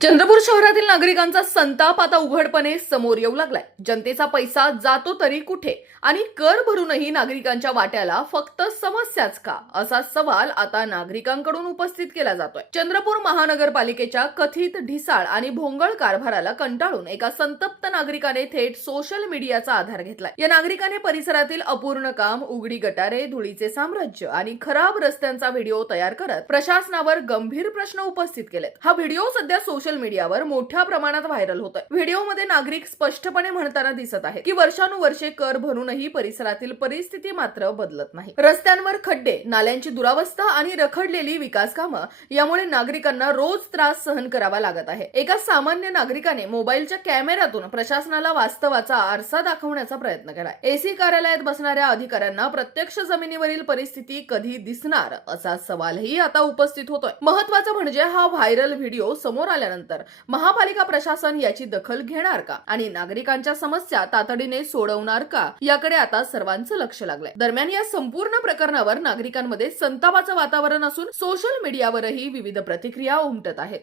चंद्रपूर शहरातील नागरिकांचा संताप आता उघडपणे समोर येऊ लागलाय. जनतेचा पैसा जातो तरी कुठे आणि कर भरूनही नागरिकांच्या वाट्याला फक्त समस्याच का, असा सवाल आता नागरिकांकडून उपस्थित केला जातोय. चंद्रपूर महानगरपालिकेच्या कथित ढिसाळ आणि भोंगळ कारभाराला कंटाळून एका संतप्त नागरिकाने थेट सोशल मीडियाचा आधार घेतलाय. या नागरिकाने परिसरातील अपूर्ण काम, उघडी गटारे, धुळीचे साम्राज्य आणि खराब रस्त्यांचा व्हिडिओ तयार करत प्रशासनावर गंभीर प्रश्न उपस्थित केलेत. हा व्हिडिओ सध्या सोशल मीडियावर मोठ्या प्रमाणात व्हायरल होतोय. व्हिडिओमध्ये नागरिक स्पष्टपणे म्हणताना दिसत आहेत की वर्षानुवर्षे कर भरूनही परिसरातील परिस्थिती मात्र बदलत नाही. रस्त्यांवर खड्डे, नाल्यांची दुरावस्था आणि रखडलेली विकास कामं यामुळे नागरिकांना रोज त्रास सहन करावा लागत आहे. एका सामान्य नागरिकाने मोबाईलच्या कॅमेऱ्यातून प्रशासनाला वास्तवाचा आरसा दाखवण्याचा प्रयत्न केलाय. एसी कार्यालयात बसणाऱ्या अधिकाऱ्यांना प्रत्यक्ष जमिनीवरील परिस्थिती कधी दिसणार, असा सवालही आता उपस्थित होतोय. महत्त्वाचं म्हणजे हा व्हायरल व्हिडिओ समोर आल्यानंतर महापालिका प्रशासन याची दखल घेणार का आणि नागरिकांच्या समस्या तातडीने सोडवणार का, याकडे आता सर्वांचं लक्ष लागलंय. दरम्यान या संपूर्ण प्रकरणावर नागरिकांमध्ये संतापाचं वातावरण असून सोशल मीडियावरही विविध प्रतिक्रिया उमटत आहेत.